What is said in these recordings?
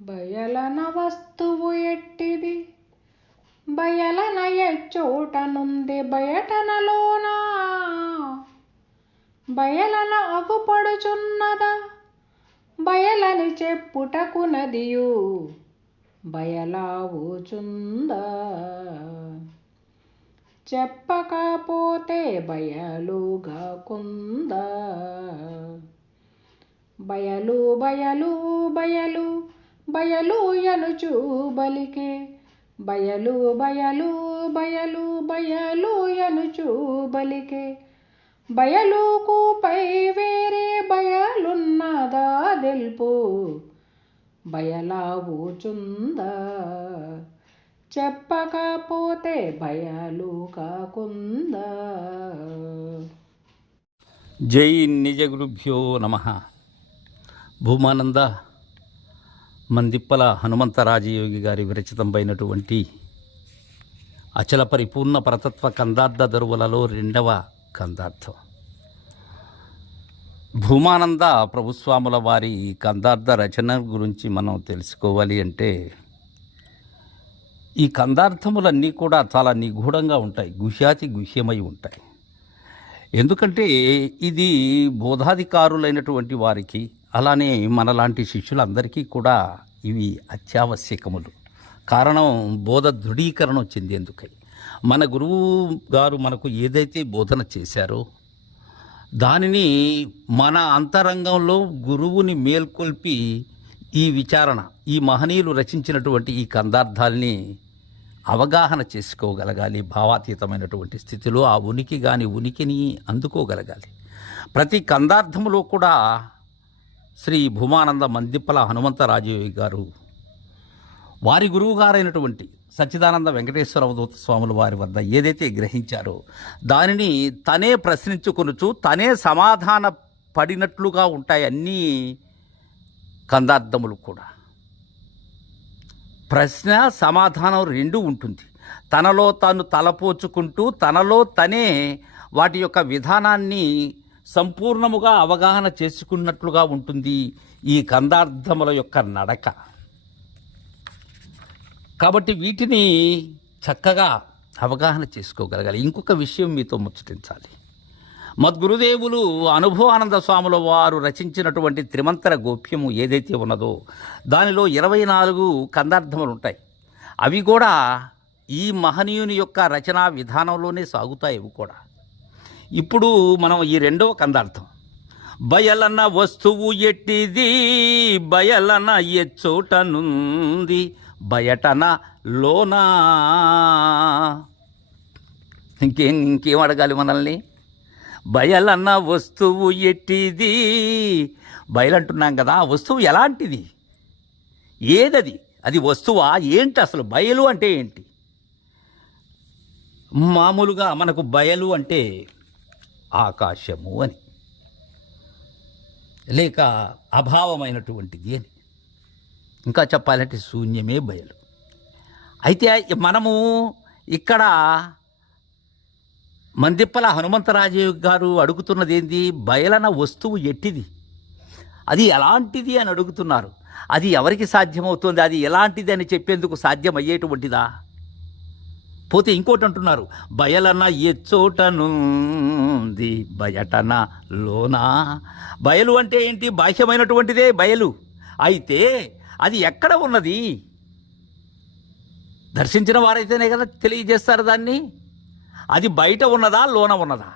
బయలన వస్తువు ఎట్టిది? బయలన ఎచ్చోటనుంది బయటనలోనా? బయలన అగుపడుచున్నదా? బయలని చెప్పుటకు నదియు బయలావుచుందా? చెప్పకపోతే బయలుగా కుందా బయలు బయలు బయలు బయలు ఎనుచు బలికే బయలు బయలు బయలు బయలు ఎనుచు బలికే బయలుకు పై వేరే బయలున్నదా దెల్పు బయలావుచుందా చెప్పకపోతే బయలు కాకుందా. జై నిజ గురుభ్యో నమ. భూమానంద మందిప్పల హనుమంతరాజయోగి గారి విరచితంపైనటువంటి అచల పరిపూర్ణ పరతత్వ కందార్థ దరువులలో రెండవ కందార్థం. భూమానంద ప్రభుస్వాముల వారి కందార్థ రచన గురించి మనం తెలుసుకోవాలి అంటే ఈ కందార్థములన్నీ కూడా చాలా నిగూఢంగా ఉంటాయి గుహ్యాతి గుహ్యమై ఉంటాయి. ఎందుకంటే ఇది బోధాధికారులైనటువంటి వారికి అలానే మనలాంటి శిష్యులందరికీ కూడా ఇవి అత్యావశ్యకములు. కారణం బోధ దృఢీకరణం చెందేందుకై. మన గురువు గారు మనకు ఏదైతే బోధన చేశారో దానిని మన అంతరంగంలో గురువుని మేల్కొల్పి ఈ విచారణ ఈ మహనీయులు రచించినటువంటి ఈ కందార్థాల్ని అవగాహన చేసుకోగలగాలి భావాతీతమైనటువంటి స్థితిలో ఆ ఉనికి కాని ఉనికిని అందుకోగలగాలి. ప్రతి కందార్థములో కూడా శ్రీ భూమానంద మందిప్పల హనుమంతరాజయోగి గారు. వారి గురువు గారైనటువంటి సచ్చిదానంద వెంకటేశ్వర అవధూత స్వాములు వారి వద్ద ఏదైతే గ్రహించారో దానిని తనే ప్రశ్నించుకొనుచు తనే సమాధాన పడినట్లుగా ఉంటాయి అన్నీ కందార్థములు కూడా. ప్రశ్న సమాధానం రెండు ఉంటుంది. తనలో తాను తలపోచుకుంటూ తనలో తనే వాటి యొక్క విధానాన్ని సంపూర్ణముగా అవగాహన చేసుకున్నట్లుగా ఉంటుంది ఈ కందార్థముల యొక్క నడక. కాబట్టి వీటిని చక్కగా అవగాహన చేసుకోగలగాలి. ఇంకొక విషయం మీతో ముచ్చటించాలి. మద్గురుదేవులు అనుభవానంద స్వాముల వారు రచించినటువంటి త్రిమంతర గోప్యము ఏదైతే ఉన్నదో దానిలో ఇరవై నాలుగు కందార్థములు ఉంటాయి. అవి కూడా ఈ మహనీయుని యొక్క రచనా విధానంలోనే సాగుతాయి ఇవి కూడా. ఇప్పుడు మనం ఈ రెండవ కందార్థం. బయలన్న వస్తువు ఎట్టిది బయలన ఎచ్చోటనుంది బయటన లోనా. ఇంకేం ఇంకేం అడగాలి మనల్ని? బయలన్న వస్తువు ఎట్టిది బయలంటున్నాం కదా ఆ వస్తువు ఎలాంటిది? ఏదది? అది వస్తువా? ఏంటి అసలు బయలు అంటే ఏంటి? మామూలుగా మనకు బయలు అంటే ఆకాశము అని. లేక అభావమైనటువంటిది అని. ఇంకా చెప్పాలంటే శూన్యమే బయలు. అయితే మనము ఇక్కడ మందిప్పల హనుమంతరాజయ్య గారు అడుగుతున్నది ఏంది బయలన వస్తువు ఎట్టిది? అది ఎలాంటిది అని అడుగుతున్నారు. అది ఎవరికి సాధ్యమవుతుంది? అది ఎలాంటిది అని చెప్పేందుకు సాధ్యమయ్యేటువంటిదా? పోతే ఇంకోటి అంటున్నారు బయలన ఎచ్చోటనుంది బయటన లోనా? బయలు అంటే ఏంటి? బాహ్యమైనటువంటిదే బయలు. అయితే అది ఎక్కడ ఉన్నది? దర్శించిన వారైతేనే కదా తెలియజేస్తారు దాన్ని. అది బయట ఉన్నదా? లోన ఉన్నదా?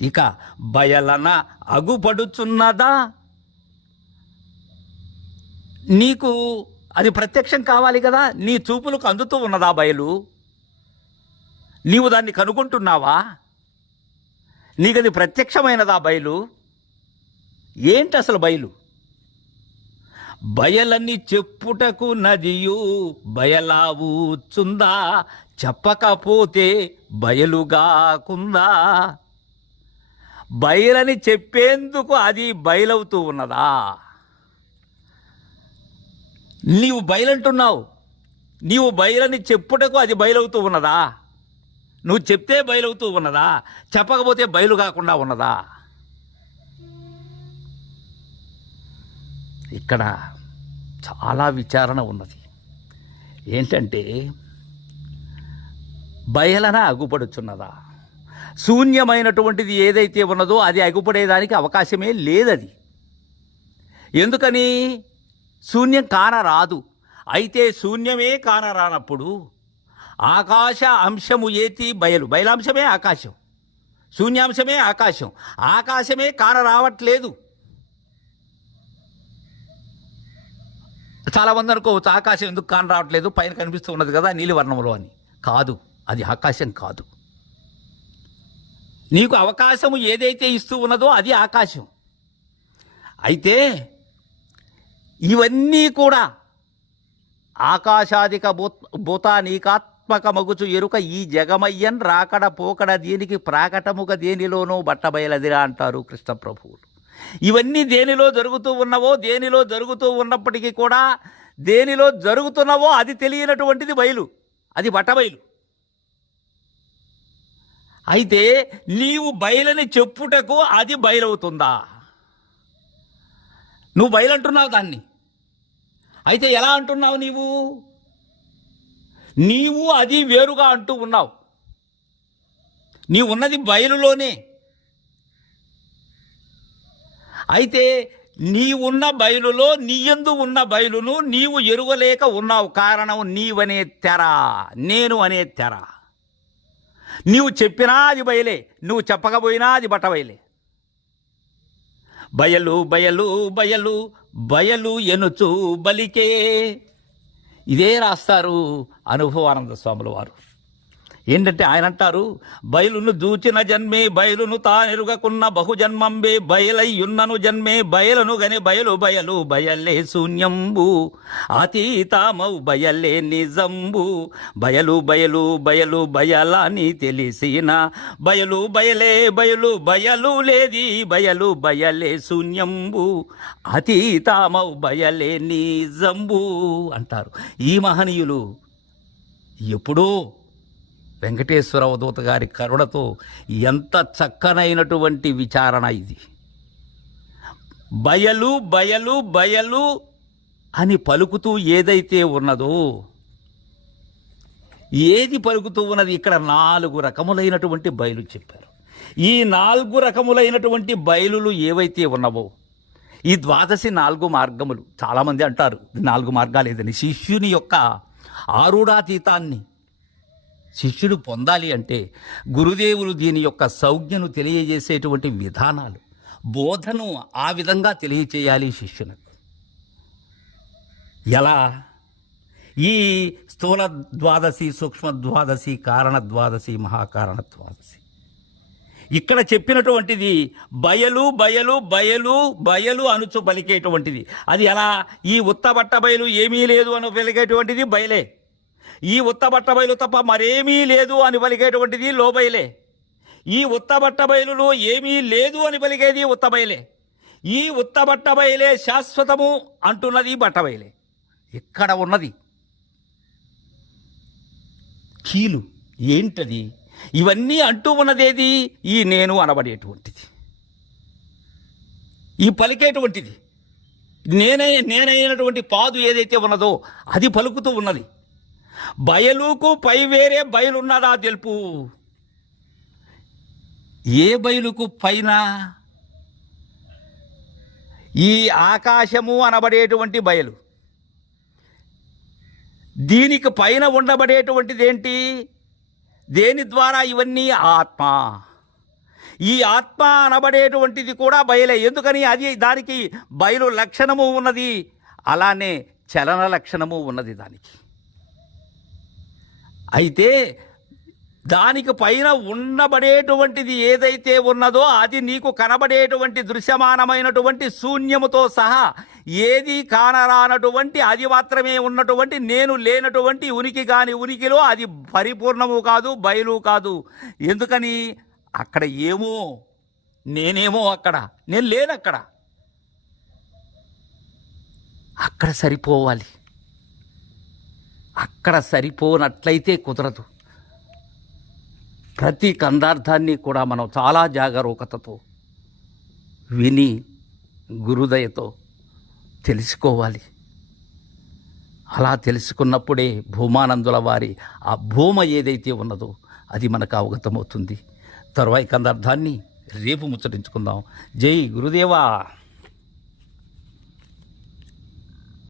ఇక బయలన అగుపడుచున్నదా? నీకు అది ప్రత్యక్షం కావాలి కదా. నీ చూపులకు అందుతూ ఉన్నదా బయలు? నీవు దాన్ని కనుగొంటున్నావా? నీకది ప్రత్యక్షమైనదా బయలు? ఏంటి అసలు బయలు? బయలని చెప్పుటకు నదియు బయలావుచుందా? చెప్పకపోతే బయలుగాకుందా? బయలని చెప్పేందుకు అది బయలవుతూ ఉన్నదా? నీవు బయలంటున్నావు. నీవు బయలని చెప్పుటకు అది బయలవుతూ ఉన్నదా? నువ్వు చెప్తే బయలవుతూ ఉన్నదా? చెప్పకపోతే బయలు కాకుండా ఉన్నదా? ఇక్కడ చాలా విచారణ ఉన్నది. ఏంటంటే బయలన అగుపడుచున్నదా? శూన్యమైనటువంటిది ఏదైతే ఉన్నదో అది అగుపడేదానికి అవకాశమే లేదది. ఎందుకని? శూన్యం కానరాదు. అయితే శూన్యమే కానరానప్పుడు ఆకాశ అంశము ఏతి బయలు. బయలాంశమే ఆకాశం. శూన్యాంశమే ఆకాశం. ఆకాశమే కానరావట్లేదు. రావట్లేదు మంది అనుకోవచ్చు ఆకాశం ఎందుకు కాన రావట్లేదు పైన కనిపిస్తూ ఉన్నది కదా నీలివర్ణంలో అని. కాదు. అది ఆకాశం కాదు. నీకు అవకాశము ఏదైతే ఇస్తూ ఉన్నదో అది ఆకాశం. అయితే ఇవన్నీ కూడా ఆకాశాదిక భూత భూతానీకాత్మక మగుచు ఎరుక ఈ జగమయ్యన్ రాకడ పోకడ దేనికి ప్రాకటముగా దేనిలోనూ బట్టబయలదిరా అంటారు కృష్ణ ప్రభువులు. ఇవన్నీ దేనిలో జరుగుతూ ఉన్నవో దేనిలో జరుగుతూ ఉన్నప్పటికీ కూడా దేనిలో జరుగుతున్నవో అది తెలియనటువంటిది బయలు. అది బట్టబయలు. అయితే నీవు బయలని చెప్పుటకు అది బయలవుతుందా? నువ్వు బయలంటున్నావు దాన్ని. అయితే ఎలా అంటున్నావు నీవు? నీవు అది వేరుగా అంటూ ఉన్నావు. నీ ఉన్నది బయలులోనే. అయితే నీ ఉన్న బయలులో నీయందు ఉన్న బయలును నీవు ఎరుగలేక ఉన్నావు. కారణం నీవనే తెర నేను అనే తెర. నీవు చెప్పినా అది బయలే నువ్వు చెప్పకపోయినా అది బట్ట బయలే బయలు బయలు బయలు బయలు ఎనుచు బలికే. ఇదే రాస్తారు అనుభవానంద స్వాముల వారు. ఏంటంటే ఆయన అంటారు బయలును దూచిన జన్మే బయలును తానెరుగకున్న బహుజన్మంబే బయలయ్యున్నను జన్మే బయలను గని బయలు బయలు బయలే శూన్యంబు అతీతామౌ బయలే నిజంబు. బయలు బయలు బయలు బయలని తెలిసిన బయలు బయలే బయలు బయలు లేది బయలు బయలే శూన్యంబు అతీతామౌ బయలే నిజంబు అంటారు. ఈ మహనీయులు ఎప్పుడూ వెంకటేశ్వర అవధూత గారి కరుణతో ఎంత చక్కనైనటువంటి విచారణ ఇది. బయలు బయలు బయలు అని పలుకుతూ ఏదైతే ఉన్నదో ఏది పలుకుతూ ఉన్నది ఇక్కడ నాలుగు రకములైనటువంటి బయలు చెప్పారు. ఈ నాలుగు రకములైనటువంటి బయలులు ఏవైతే ఉన్నవో ఈ ద్వాదశి నాలుగు మార్గములు చాలామంది అంటారు నాలుగు మార్గాలు ఏదని శిష్యుని యొక్క ఆరుడాతీతాన్ని శిష్యుడు పొందాలి అంటే గురుదేవులు దీని యొక్క సౌజ్ఞను తెలియజేసేటువంటి విధానాలు బోధను ఆ విధంగా తెలియచేయాలి శిష్యునకు ఎలా? ఈ స్థూల ద్వాదశి సూక్ష్మ ద్వాదశి కారణ ద్వాదశి మహాకారణ ద్వాదశి. ఇక్కడ చెప్పినటువంటిది బయలు బయలు బయలు బయలు అనుచు పలికేటువంటిది. అది ఎలా? ఈ ఉత్తబట్ట బయలు ఏమీ లేదు అని పలికేటువంటిది బయలే. ఈ ఉత్తబట్ట బయలు తప్ప మరేమీ లేదు అని పలికేటువంటిది లోబయలే. ఈ ఉత్తబట్ట బయలులో ఏమీ లేదు అని పలికేది ఉత్తబయలే. ఈ ఉత్తబట్ట బయలే శాశ్వతము అంటున్నది బట్టబయలే. ఎక్కడ ఉన్నది? కీలు ఏంటది? ఇవన్నీ అంటూ ఉన్నదేది? ఈ నేను అనబడేటువంటిది. ఈ పలికేటువంటిది. నేనే నేనైనటువంటి పాదు ఏదైతే ఉన్నదో అది పలుకుతూ ఉన్నది. బయలుకు పై వేరే బయలున్నదా తెలుపు? ఏ బయలుకు పైన? ఈ ఆకాశము అనబడేటువంటి బయలు. దీనికి పైన ఉండబడేటువంటిది ఏంటి దేని ద్వారా ఇవన్నీ ఆత్మ? ఈ ఆత్మ అనబడేటువంటిది కూడా బయలే. ఎందుకని? అది దానికి బయలు లక్షణము ఉన్నది. అలానే చలన లక్షణము ఉన్నది దానికి. అయితే దానికి పైన ఉండబడేటువంటిది ఏదైతే ఉన్నదో అది నీకు కనబడేటువంటి దృశ్యమానమైనటువంటి శూన్యముతో సహా ఏది కానరానటువంటి అది మాత్రమే ఉన్నటువంటి నేను లేనటువంటి ఉనికి కాని ఉనికిలో అది పరిపూర్ణము కాదు బయలు కాదు. ఎందుకని? అక్కడ ఏమో నేనేమో అక్కడ నేను లేనక్కడ. అక్కడ సరిపోవాలి. అక్కడ సరిపోనట్లయితే కుదరదు. ప్రతి కందార్థాన్ని కూడా మనం చాలా జాగరూకతతో విని గురుదయతో తెలుసుకోవాలి. అలా తెలుసుకున్నప్పుడే భూమానందుల వారి ఆ భూమ ఏదైతే ఉన్నదో అది మనకు అవగతమవుతుంది. తరువాయి కందార్థాన్ని రేపు ముచ్చటించుకుందాం. జై గురుదేవా!